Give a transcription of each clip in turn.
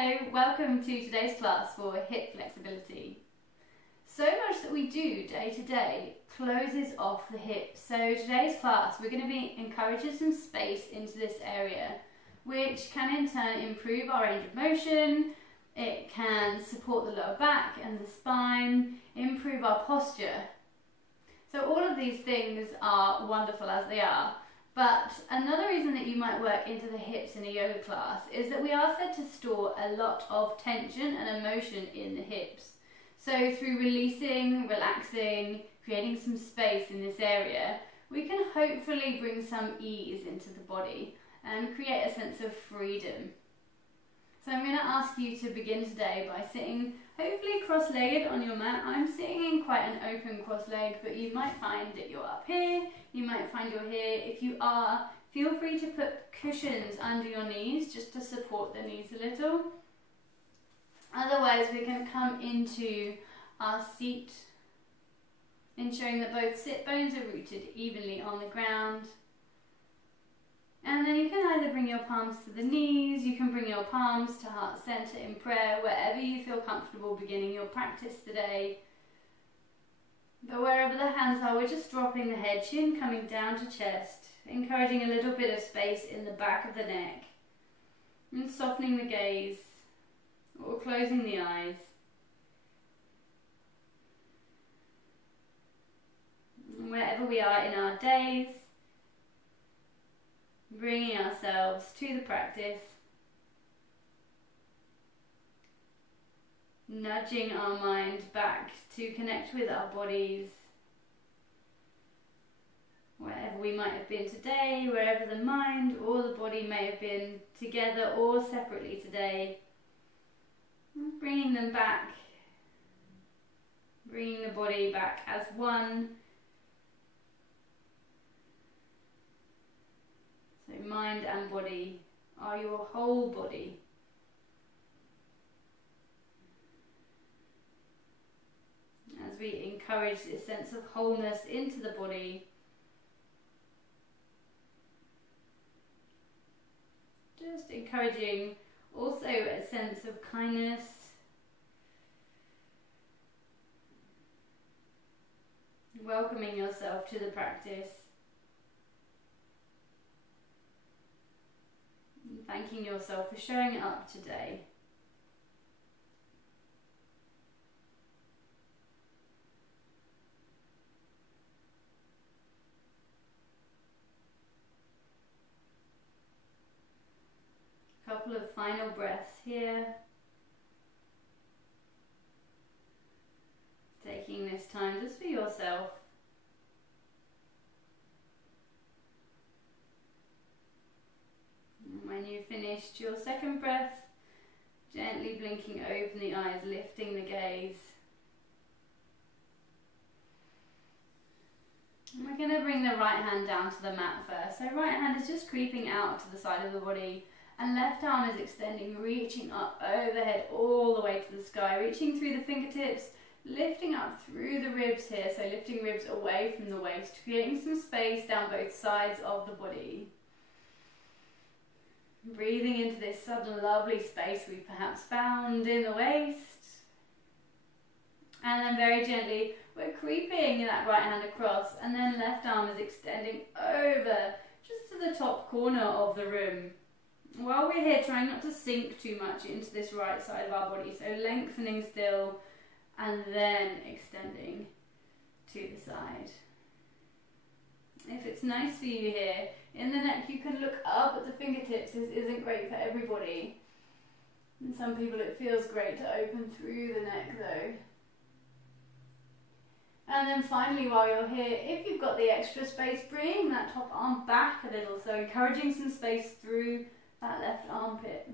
Hello, welcome to today's class for hip flexibility. So much that we do day to day closes off the hips. So today's class we're going to be encouraging some space into this area, which can in turn improve our range of motion. It can support the lower back and the spine, improve our posture. So all of these things are wonderful as they are. But another reason that you might work into the hips in a yoga class is that we are said to store a lot of tension and emotion in the hips. So through releasing, relaxing, creating some space in this area, we can hopefully bring some ease into the body and create a sense of freedom. So I'm going to ask you to begin today by sitting hopefully cross-legged on your mat. I'm sitting in quite an open cross-leg, but you might find that you're up here, you might find you're here. If you are, feel free to put cushions under your knees just to support the knees a little. Otherwise, we're going to come into our seat, ensuring that both sit bones are rooted evenly on the ground. And then you can either bring your palms to the knees, you can bring your palms to heart center in prayer, wherever you feel comfortable beginning your practice today. But wherever the hands are, we're just dropping the head, chin coming down to chest, encouraging a little bit of space in the back of the neck, and softening the gaze, or closing the eyes. And wherever we are in our days, bringing ourselves to the practice, nudging our mind back to connect with our bodies, wherever we might have been today, wherever the mind or the body may have been together or separately today, bringing them back, bringing the body back as one. So mind and body are your whole body. As we encourage this sense of wholeness into the body, just encouraging also a sense of kindness, welcoming yourself to the practice, and thanking yourself for showing up today. Couple of final breaths here. Taking this time just for yourself. And when you've finished your second breath, gently blinking open the eyes, lifting the gaze. And we're going to bring the right hand down to the mat first. So right hand is just creeping out to the side of the body, and left arm is extending, reaching up overhead all the way to the sky, reaching through the fingertips, lifting up through the ribs here, so lifting ribs away from the waist, creating some space down both sides of the body. Breathing into this sudden lovely space we've perhaps found in the waist. And then very gently, we're creeping that right hand across, and then left arm is extending over just to the top corner of the room. While we're here, trying not to sink too much into this right side of our body, so lengthening still and then extending to the side. If it's nice for you here, in the neck you can look up at the fingertips. This isn't great for everybody. And some people it feels great to open through the neck though. And then finally, while you're here, if you've got the extra space, bring that top arm back a little, so encouraging some space through that left armpit.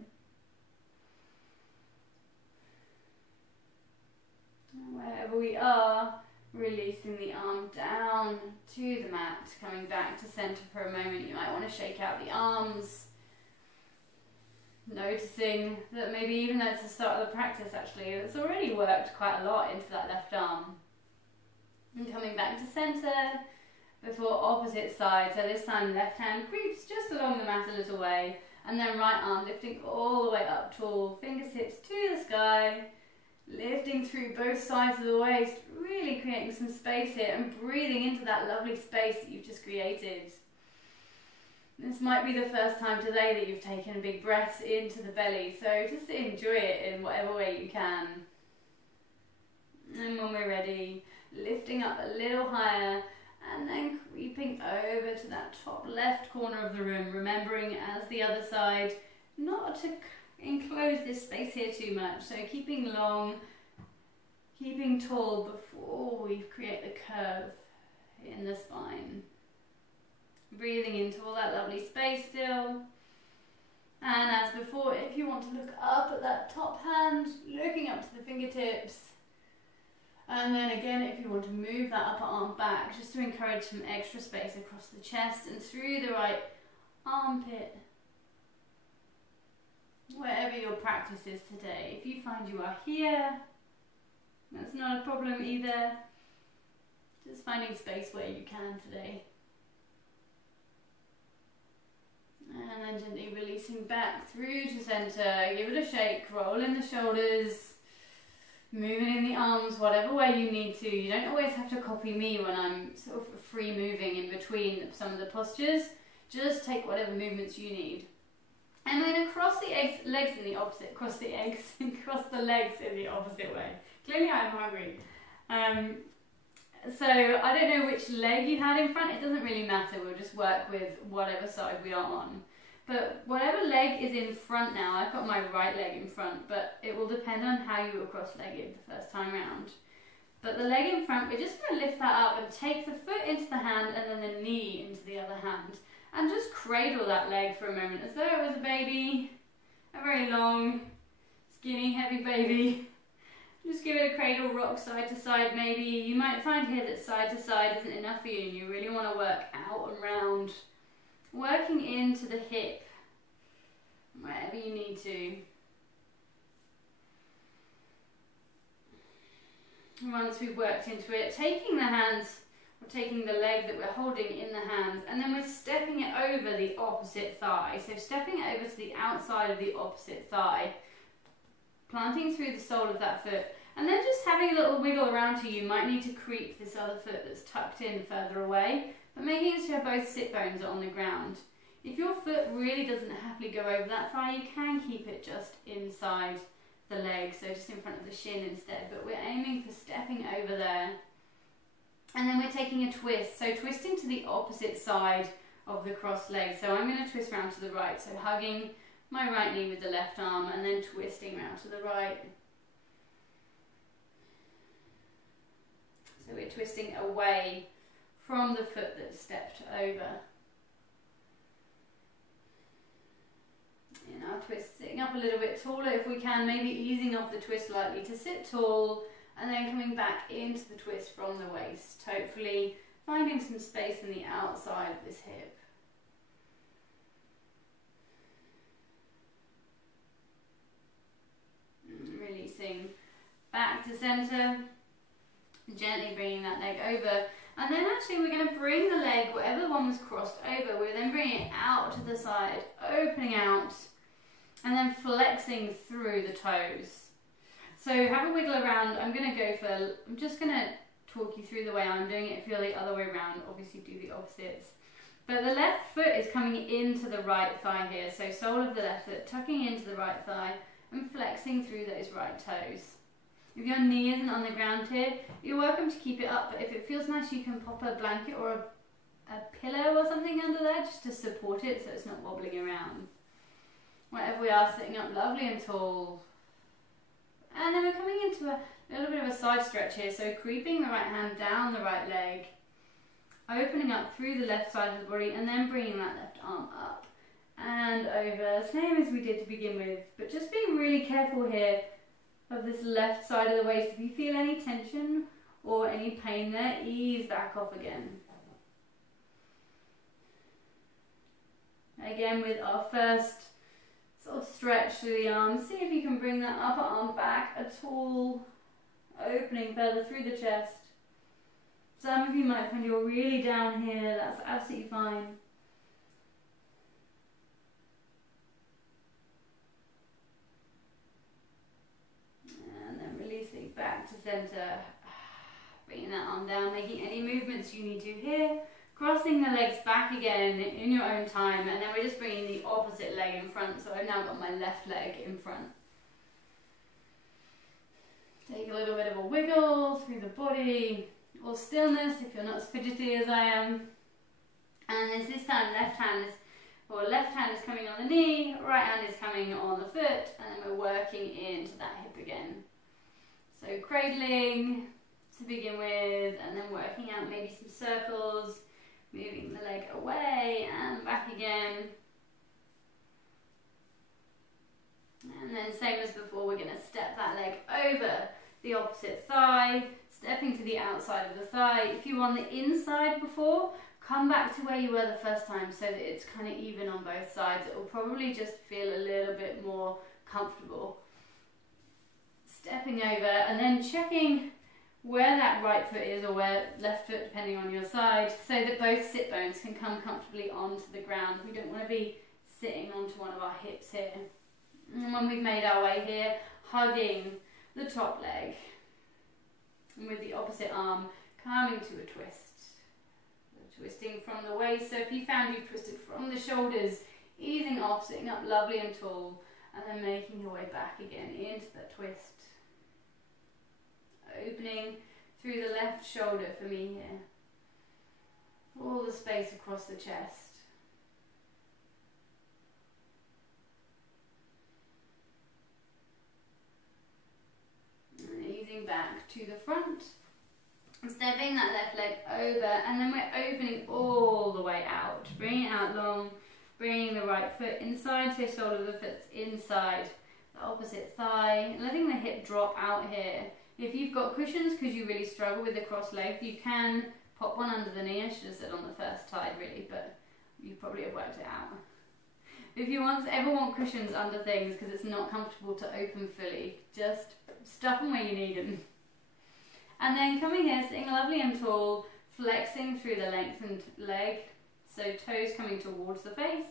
Wherever we are, releasing the arm down to the mat, coming back to center for a moment. You might want to shake out the arms, noticing that maybe even though it's the start of the practice actually, it's already worked quite a lot into that left arm. And coming back to center before opposite side, so this time left hand creeps just along the mat a little way, And then right arm lifting all the way up tall, fingertips to the sky, lifting through both sides of the waist, really creating some space here and breathing into that lovely space that you've just created. This might be the first time today that you've taken big breaths into the belly, so just enjoy it in whatever way you can. And when we're ready, lifting up a little higher and then creeping over to that top left corner of the room, remembering as the other side not to enclose this space here too much. So keeping long, keeping tall before we create the curve in the spine. Breathing into all that lovely space still. And as before, if you want to look up at that top hand, looking up to the fingertips. And then again, if you want to move that upper arm back, just to encourage some extra space across the chest and through the right armpit. Wherever your practice is today. If you find you are here, that's not a problem either. Just finding space where you can today. And then gently releasing back through to center. Give it a shake, roll in the shoulders. Moving in the arms, whatever way you need to. You don't always have to copy me when I'm sort of free moving in between some of the postures. Just take whatever movements you need. And we're going to cross the legs in the opposite, cross the legs in the opposite way. Clearly I'm hungry. So I don't know which leg you had in front, it doesn't really matter, we'll just work with whatever side we are on. But whatever leg is in front now, I've got my right leg in front, but it will depend on how you were cross-legged the first time round. But the leg in front, we're just going to lift that up and take the foot into the hand and then the knee into the other hand. And just cradle that leg for a moment, as though it was a baby, a very long, skinny, heavy baby. Just give it a cradle, rock side to side maybe. You might find here that side to side isn't enough for you and you really want to work out and round. Working into the hip, wherever you need to. And once we've worked into it, taking the hands, or taking the leg that we're holding in the hands, and then we're stepping it over the opposite thigh. So stepping it over to the outside of the opposite thigh, planting through the sole of that foot, and then just having a little wiggle around to you. Might need to creep this other foot that's tucked in further away, but making sure both sit bones are on the ground. If your foot really doesn't happily go over that thigh, you can keep it just inside the leg, so just in front of the shin instead, but we're aiming for stepping over there. And then we're taking a twist, so twisting to the opposite side of the crossed leg. So I'm going to twist round to the right, so hugging my right knee with the left arm and then twisting round to the right. So we're twisting away from the foot that stepped over. In our twist, sitting up a little bit taller if we can, maybe easing off the twist slightly to sit tall, and then coming back into the twist from the waist, hopefully finding some space in the outside of this hip. Releasing back to center, gently bringing that leg over. And then actually we're going to bring the leg, whatever one was crossed over, we're then bringing it out to the side, opening out, and then flexing through the toes. So have a wiggle around. I'm just going to talk you through the way I'm doing it. If you're the other way around, obviously do the opposites. But the left foot is coming into the right thigh here. So sole of the left foot tucking into the right thigh and flexing through those right toes. If your knee isn't on the ground here, you're welcome to keep it up, but if it feels nice, you can pop a blanket or a pillow or something under there just to support it so it's not wobbling around. Whatever we are, sitting up lovely and tall. And then we're coming into a little bit of a side stretch here, so creeping the right hand down the right leg, opening up through the left side of the body, and then bringing that left arm up and over, same as we did to begin with, but just being really careful here of this left side of the waist. If you feel any tension or any pain there, ease back off again. Again with our first sort of stretch through the arms, see if you can bring that upper arm back at all, opening further through the chest. Some of you might find you're really down here, that's absolutely fine. back to center. Bringing that arm down, making any movements you need to here. Crossing the legs back again in your own time, and then we're just bringing the opposite leg in front. So I've now got my left leg in front. Take a little bit of a wiggle through the body, or stillness if you're not as fidgety as I am. And as this time left hand is coming on the knee, right hand is coming on the foot, and then we're working into that hip again. So cradling to begin with, and then working out maybe some circles, moving the leg away and back again. And then same as before, we're going to step that leg over the opposite thigh, stepping to the outside of the thigh. If you were on the inside before, come back to where you were the first time so that it's kind of even on both sides. It will probably just feel a little bit more comfortable. Stepping over and then checking where that right foot is or where left foot, depending on your side, so that both sit bones can come comfortably onto the ground. We don't want to be sitting onto one of our hips here. And when we've made our way here, hugging the top leg, and with the opposite arm coming to a twist. Twisting from the waist, so if you found you twisted from the shoulders, easing off, sitting up lovely and tall, and then making your way back again into that twist. Opening through the left shoulder for me here. All the space across the chest. And easing back to the front. Stepping that left leg over, and then we're opening all the way out. Bringing it out long, bringing the right foot inside, so sole of the foot's inside the opposite thigh, letting the hip drop out here. If you've got cushions because you really struggle with the cross leg, you can pop one under the knee. I should have said on the first side really, but you probably have worked it out. If you ever want cushions under things because it's not comfortable to open fully, just stuff them where you need them. And then coming here, sitting lovely and tall, flexing through the lengthened leg, so toes coming towards the face.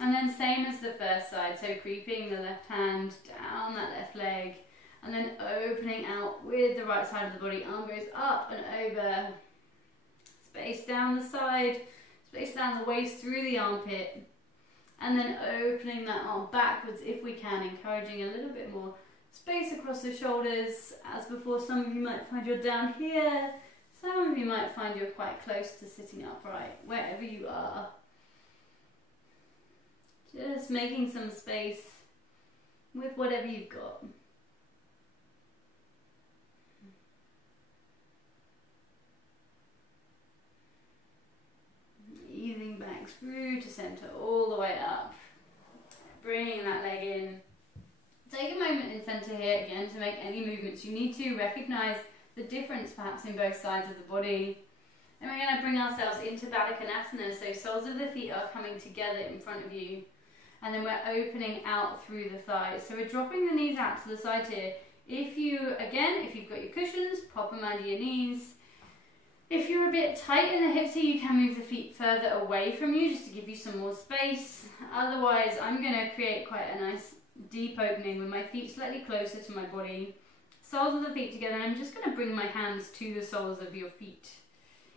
And then same as the first side, so creeping the left hand down that left leg, and then opening out with the right side of the body, arm goes up and over, space down the side, space down the waist through the armpit, and then opening that arm backwards if we can, encouraging a little bit more space across the shoulders. As before, some of you might find you're down here, some of you might find you're quite close to sitting upright, wherever you are. Just making some space with whatever you've got. Easing back through to center all the way up. Bringing that leg in. Take a moment in center here again to make any movements you need to. Recognize the difference perhaps in both sides of the body. And we're going to bring ourselves into Baddha Konasana, so soles of the feet are coming together in front of you. And then we're opening out through the thighs. So we're dropping the knees out to the side here. If you've got your cushions, pop them under your knees. If you're a bit tight in the hips here, you can move the feet further away from you just to give you some more space. Otherwise, I'm going to create quite a nice deep opening with my feet slightly closer to my body. Soles of the feet together, and I'm just going to bring my hands to the soles of your feet.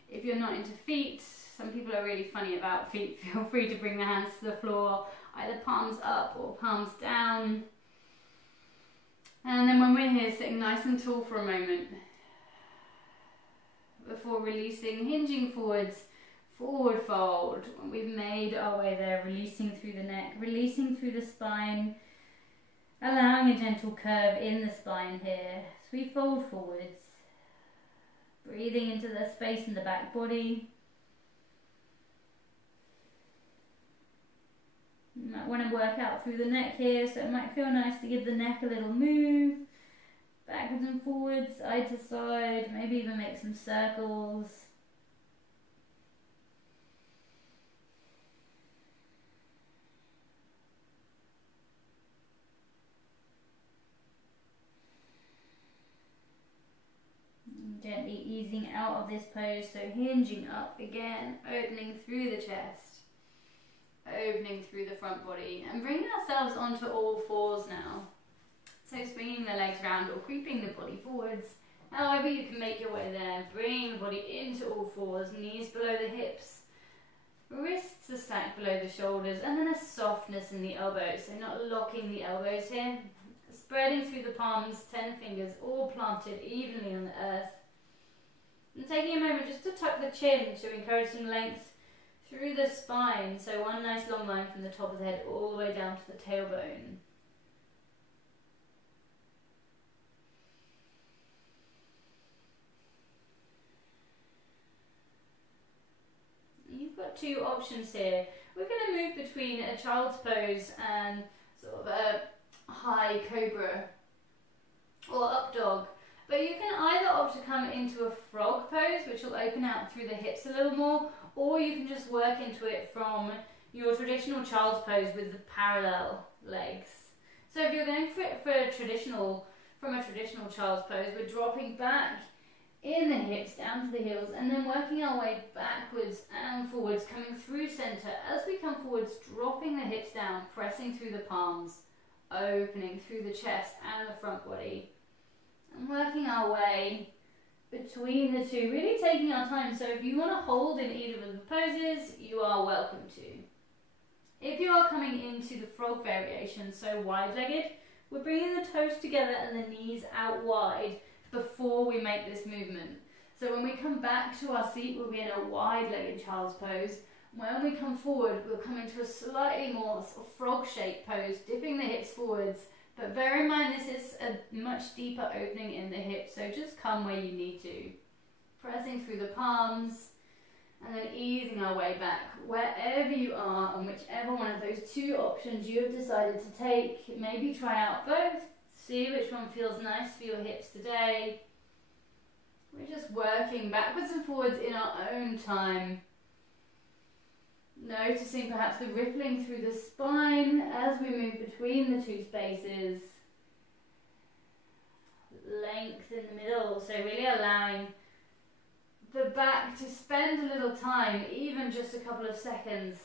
If you're not into feet, some people are really funny about feet, feel free to bring the hands to the floor, either palms up or palms down. And then when we're here, sitting nice and tall for a moment, before releasing, hinging forwards, forward fold. When we've made our way there, releasing through the neck, releasing through the spine, allowing a gentle curve in the spine here. So we fold forwards, breathing into the space in the back body. You might want to work out through the neck here, so it might feel nice to give the neck a little move. Backwards and forwards, side to side, maybe even make some circles. Gently easing out of this pose, so hinging up again, opening through the chest, opening through the front body, and bringing ourselves onto all fours now. So swinging the legs around or creeping the body forwards. However you can make your way there, bringing the body into all fours, knees below the hips, wrists are stacked below the shoulders, and then a softness in the elbows, so not locking the elbows here. Spreading through the palms, 10 fingers all planted evenly on the earth. And taking a moment just to tuck the chin to encourage some length through the spine, so one nice long line from the top of the head all the way down to the tailbone. You've got two options here. We're going to move between a child's pose and sort of a high cobra or up dog. But you can either opt to come into a frog pose, which will open out through the hips a little more, or you can just work into it from your traditional child's pose with the parallel legs. So if you're going from a traditional child's pose, we're dropping back in the hips down to the heels and then working our way backwards and forwards, coming through center. As we come forwards, dropping the hips down, pressing through the palms, opening through the chest and the front body, and working our way between the two, really taking our time. So if you want to hold in either of the poses, you are welcome to. If you are coming into the frog variation, so wide-legged, we're bringing the toes together and the knees out wide before we make this movement. So when we come back to our seat, we'll be in a wide-legged child's pose. When we come forward, we'll come into a slightly more sort of frog-shaped pose, dipping the hips forwards. But bear in mind, this is a much deeper opening in the hips, so just come where you need to. Pressing through the palms, and then easing our way back. Wherever you are, and whichever one of those two options you have decided to take, maybe try out both. See which one feels nice for your hips today. We're just working backwards and forwards in our own time. Noticing perhaps the rippling through the spine as we move between the two spaces. Length in the middle, so really allowing the back to spend a little time, even just a couple of seconds,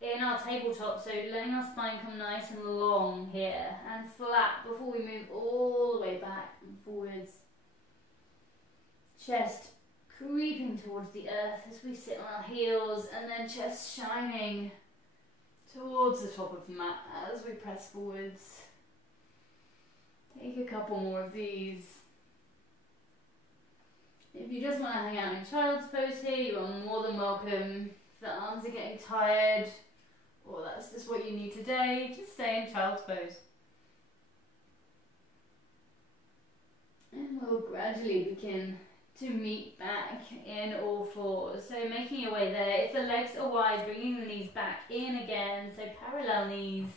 in our tabletop, so letting our spine come nice and long here and flat before we move all the way back and forwards. Chest creeping towards the earth as we sit on our heels, and then chest shining towards the top of the mat as we press forwards. Take a couple more of these. If you just want to hang out in child's pose here, you are more than welcome. If the arms are getting tired, or that's just what you need today, just stay in child's pose. And we'll gradually begin to meet back in all fours. So making your way there. If the legs are wide, bringing the knees back in again. So parallel knees.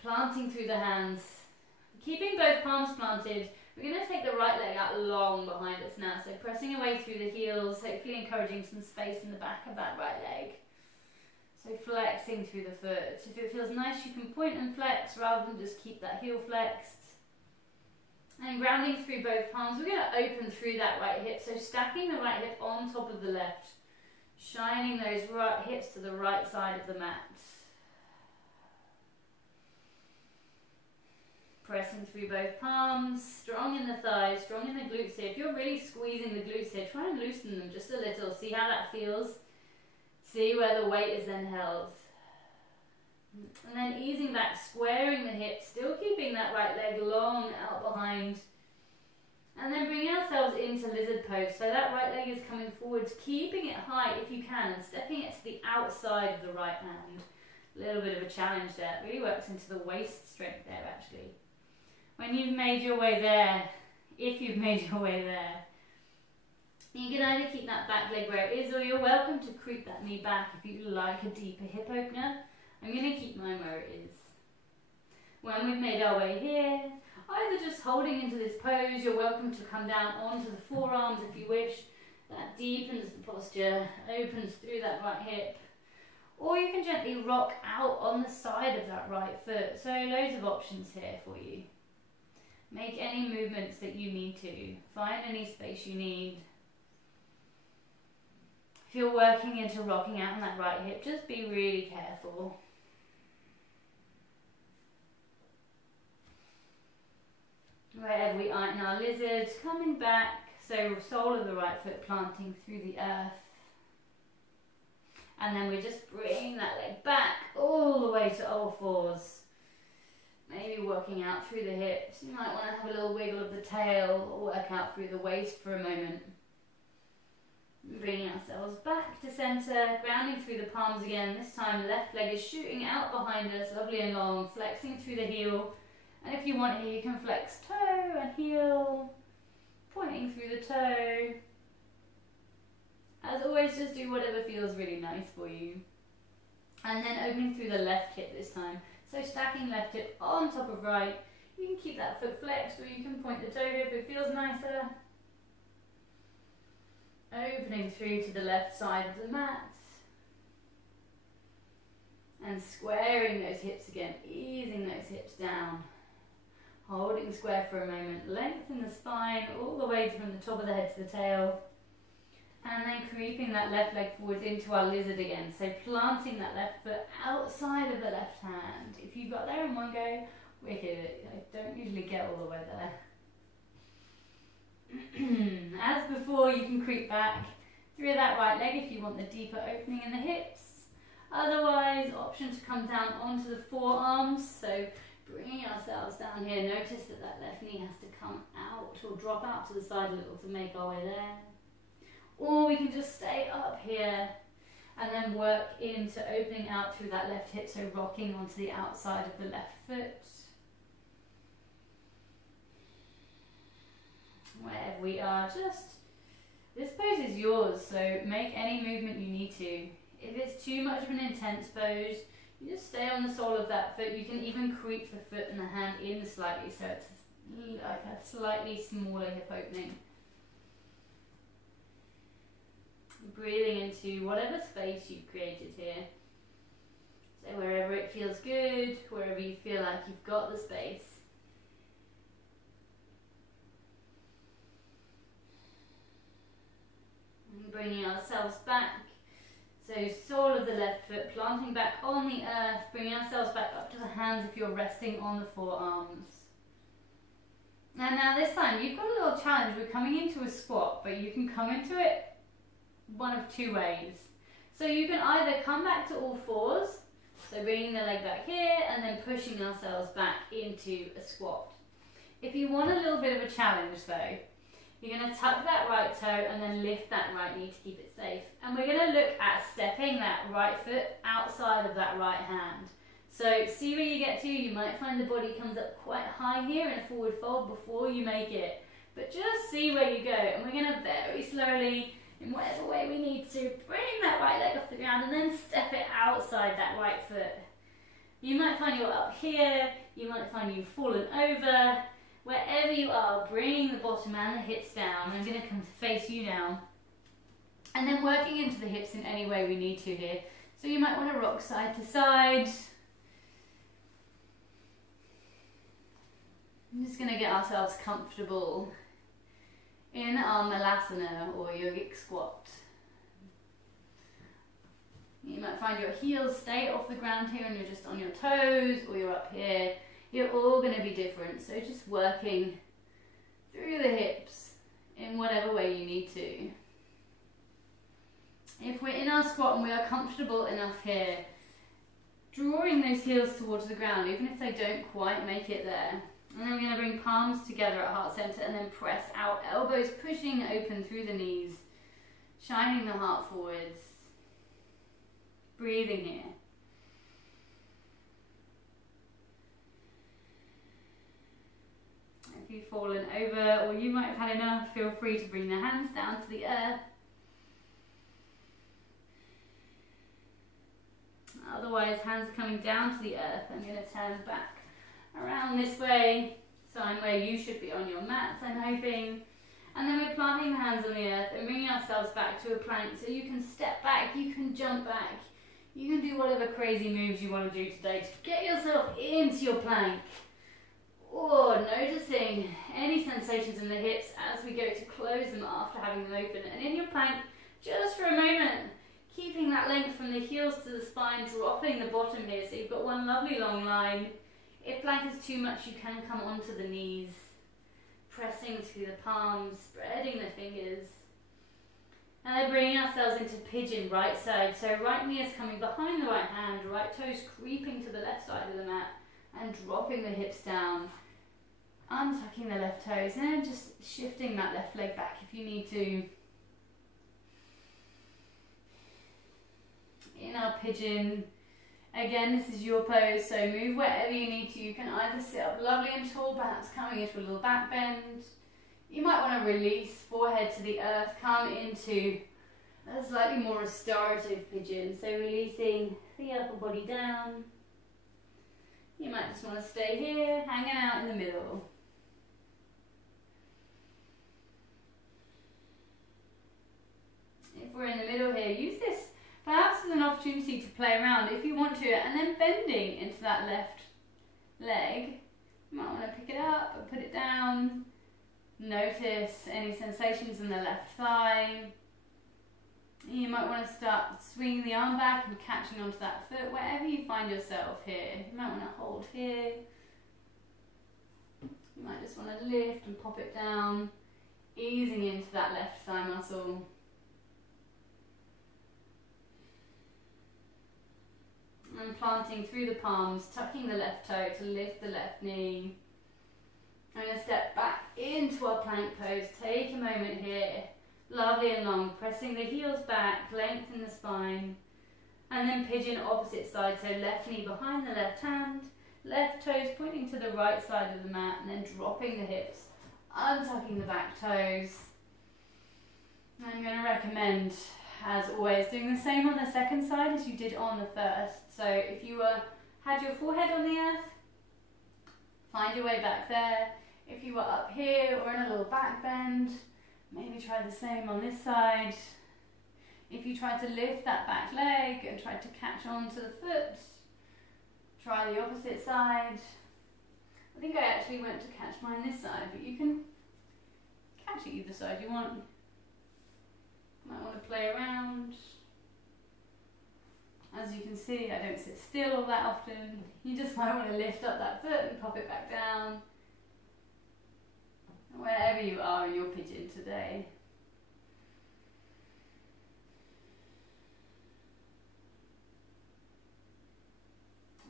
Planting through the hands. Keeping both palms planted. We're going to take the right leg out long behind us now. So pressing away through the heels, hopefully encouraging some space in the back of that right leg. So flexing through the foot. If it feels nice, you can point and flex rather than just keep that heel flexed. And grounding through both palms, we're going to open through that right hip. So stacking the right hip on top of the left. Shining those right hips to the right side of the mat. Pressing through both palms, strong in the thighs, strong in the glutes here. If you're really squeezing the glutes here, try and loosen them just a little. See how that feels. See where the weight is then held. And then easing back, squaring the hips, still keeping that right leg long out behind. And then bringing ourselves into lizard pose. So that right leg is coming forwards, keeping it high if you can, and stepping it to the outside of the right hand. A little bit of a challenge there. It really works into the waist strength there, actually. When you've made your way there, if you've made your way there, you can either keep that back leg where it is, or you're welcome to creep that knee back if you like a deeper hip opener. I'm going to keep mine where it is. When we've made our way here, either just holding into this pose, you're welcome to come down onto the forearms if you wish. That deepens the posture, opens through that right hip. Or you can gently rock out on the side of that right foot. So loads of options here for you. Make any movements that you need to. Find any space you need. If you're working into rocking out on that right hip, just be really careful. lizard, coming back, so sole of the right foot planting through the earth. And then we're just bringing that leg back all the way to all fours. Maybe working out through the hips. You might want to have a little wiggle of the tail or work out through the waist for a moment. Bringing ourselves back to centre, grounding through the palms again. This time left leg is shooting out behind us, lovely and long, flexing through the heel. And if you want here, you can flex toe and heel, pointing through the toe. As always, just do whatever feels really nice for you. And then opening through the left hip this time. So stacking left hip on top of right. You can keep that foot flexed or you can point the toe if it feels nicer. Opening through to the left side of the mat. And squaring those hips again, easing those hips down. Holding square for a moment, lengthen the spine all the way from the top of the head to the tail. And then creeping that left leg forwards into our lizard again. So planting that left foot outside of the left hand. If you got there in one go, wicked. I don't usually get all the way there. As before, you can creep back through that right leg if you want the deeper opening in the hips. Otherwise, option to come down onto the forearms. So bringing ourselves down here. Notice that that left knee has to come out or drop out to the side a little to make our way there. Or we can just stay up here and then work into opening out through that left hip, so rocking onto the outside of the left foot. Wherever we are, just, this pose is yours, so make any movement you need to. If it's too much of an intense pose, you just stay on the sole of that foot. You can even creep the foot and the hand in slightly, so it's like a slightly smaller hip opening. Breathing into whatever space you've created here. So wherever it feels good, wherever you feel like you've got the space. And bringing ourselves back. So sole of the left foot, planting back on the earth, bringing ourselves back up to the hands if you're resting on the forearms. And now this time, you've got a little challenge. We're coming into a squat, but you can come into it one of two ways. So you can either come back to all fours, so bringing the leg back here and then pushing ourselves back into a squat. If you want a little bit of a challenge though, you're going to tuck that right toe and then lift that right knee to keep it safe. And we're going to look at stepping that right foot outside of that right hand. So see where you get to. You might find the body comes up quite high here in a forward fold before you make it. But just see where you go, and we're going to very slowly, in whatever way we need to, bring that right leg off the ground and then step it outside that right foot. You might find you're up here, you might find you've fallen over. Wherever you are, bringing the bottom and the hips down. I'm going to come to face you now. And then working into the hips in any way we need to here. So you might want to rock side to side. I'm just going to get ourselves comfortable in our malasana or yogic squat. You might find your heels stay off the ground here and you're just on your toes, or you're up here. You're all going to be different, so just working through the hips in whatever way you need to. If we're in our squat and we are comfortable enough here, drawing those heels towards the ground, even if they don't quite make it there. And then we're going to bring palms together at heart center and then press out, elbows pushing open through the knees, shining the heart forwards, breathing here. If you've fallen over or you might have had enough, feel free to bring the hands down to the earth. Otherwise, hands are coming down to the earth. I'm going to turn back around this way, sign where you should be on your mats, I'm hoping. And then we're planting the hands on the earth and bringing ourselves back to a plank, so you can step back, you can jump back, you can do whatever crazy moves you want to do today to get yourself into your plank. Or noticing any sensations in the hips as we go to close them after having them open. And in your plank, just for a moment, keeping that length from the heels to the spine, dropping the bottom here so you've got one lovely long line. If plank is too much, you can come onto the knees, pressing through the palms, spreading the fingers. And then bringing ourselves into pigeon right side. So right knee is coming behind the right hand, right toes creeping to the left side of the mat and dropping the hips down, untucking the left toes and then just shifting that left leg back if you need to. In our pigeon, again, this is your pose, so move wherever you need to. You can either sit up lovely and tall, perhaps coming into a little back bend. You might want to release forehead to the earth, come into a slightly more restorative pigeon, so releasing the upper body down. You might just want to stay here, hanging out in the middle. If we're in the middle here, use this perhaps as an opportunity to play around if you want to, and then bending into that left leg. You might want to pick it up and put it down. Notice any sensations in the left thigh. You might want to start swinging the arm back and catching onto that foot wherever you find yourself here. You might want to hold here. You might just want to lift and pop it down, easing into that left thigh muscle. And planting through the palms, tucking the left toe to lift the left knee. I'm going to step back into our plank pose. Take a moment here, lovely and long, pressing the heels back, lengthen the spine. And then pigeon opposite side, so left knee behind the left hand, left toes pointing to the right side of the mat, and then dropping the hips, untucking the back toes. I'm going to recommend, as always, doing the same on the second side as you did on the first. So if you had your forehead on the earth, find your way back there. If you were up here or in a little back bend, maybe try the same on this side. If you tried to lift that back leg and tried to catch on to the foot, try the opposite side. I think I actually went to catch mine this side, but you can catch it either side you want. Might want to play around. As you can see, I don't sit still all that often. You just might want to lift up that foot and pop it back down. Wherever you are in your pigeon today.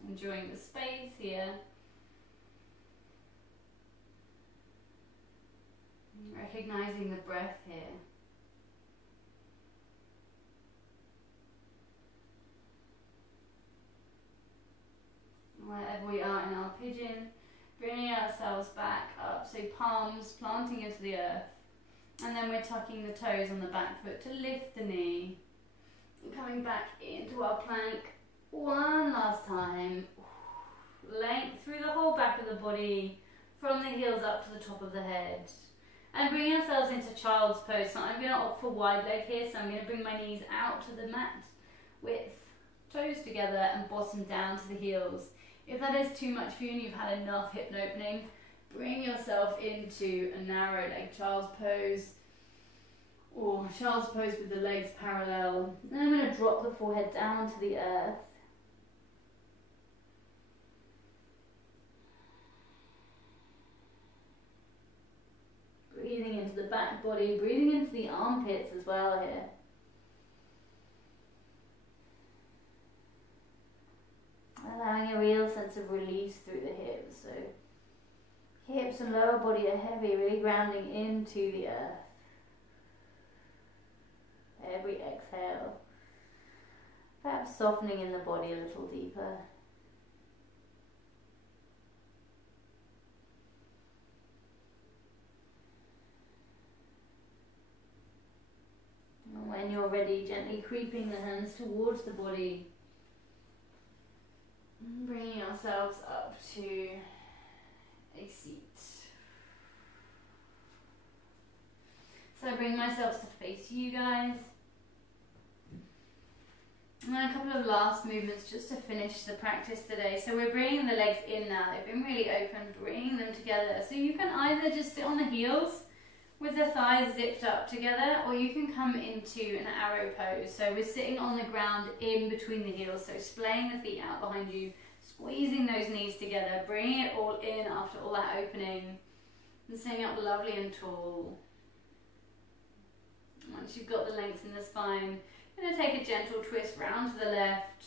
Enjoying the space here. Recognizing the breath here. Wherever we are in our pigeon, bringing ourselves back up, so palms planting into the earth, and then we're tucking the toes on the back foot to lift the knee, and coming back into our plank one last time. Length through the whole back of the body, from the heels up to the top of the head, and bringing ourselves into child's pose. So I'm going to opt for wide leg here, so I'm going to bring my knees out to the mat with toes together and bottom down to the heels. If that is too much for you and you've had enough hip opening, bring yourself into a narrow leg child's pose, or child's pose with the legs parallel. Then I'm going to drop the forehead down to the earth. Breathing into the back body, breathing into the armpits as well here. Allowing a real sense of release through the hips. So hips and lower body are heavy, really grounding into the earth. Every exhale, perhaps softening in the body a little deeper. And when you're ready, gently creeping the hands towards the body. Bringing ourselves up to a seat. So I bring myself to face you guys. And then a couple of last movements just to finish the practice today. So we're bringing the legs in now. They've been really open, bringing them together. So you can either just sit on the heels with the thighs zipped up together, or you can come into an arrow pose. So we're sitting on the ground in between the heels, so splaying the feet out behind you, squeezing those knees together, bringing it all in after all that opening. And sitting up lovely and tall. Once you've got the length in the spine, you're going to take a gentle twist round to the left,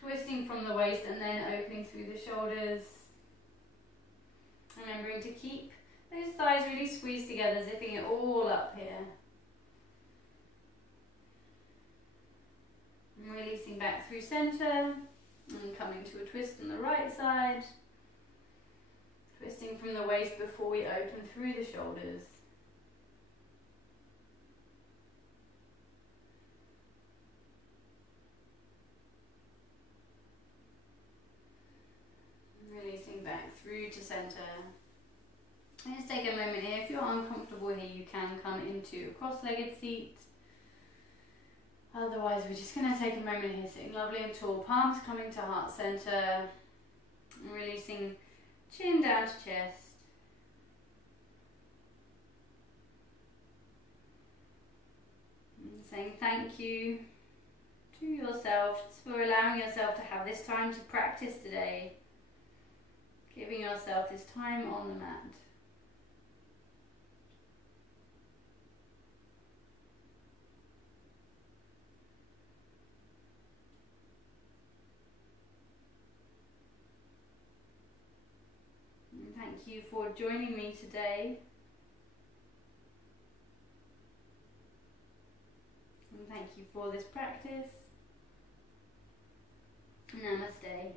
twisting from the waist and then opening through the shoulders. Remembering to keep those thighs really squeezed together, zipping it all up here. And releasing back through centre and coming to a twist on the right side. Twisting from the waist before we open through the shoulders. Releasing back through to centre. And just take a moment here. If you're uncomfortable here, you can come into a cross-legged seat. Otherwise, we're just going to take a moment here, sitting lovely and tall, palms coming to heart centre, and releasing chin down to chest. And saying thank you to yourself for allowing yourself to have this time to practice today. Giving yourself this time on the mat. And thank you for joining me today. And thank you for this practice. Namaste.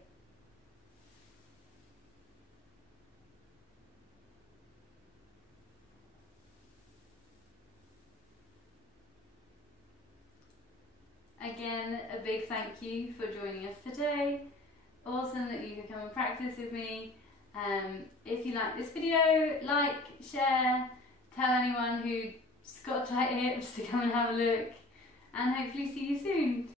Again, a big thank you for joining us today. Awesome that you could come and practice with me. If you like this video, like, share, tell anyone who's got tight hips to come and have a look, and hopefully see you soon.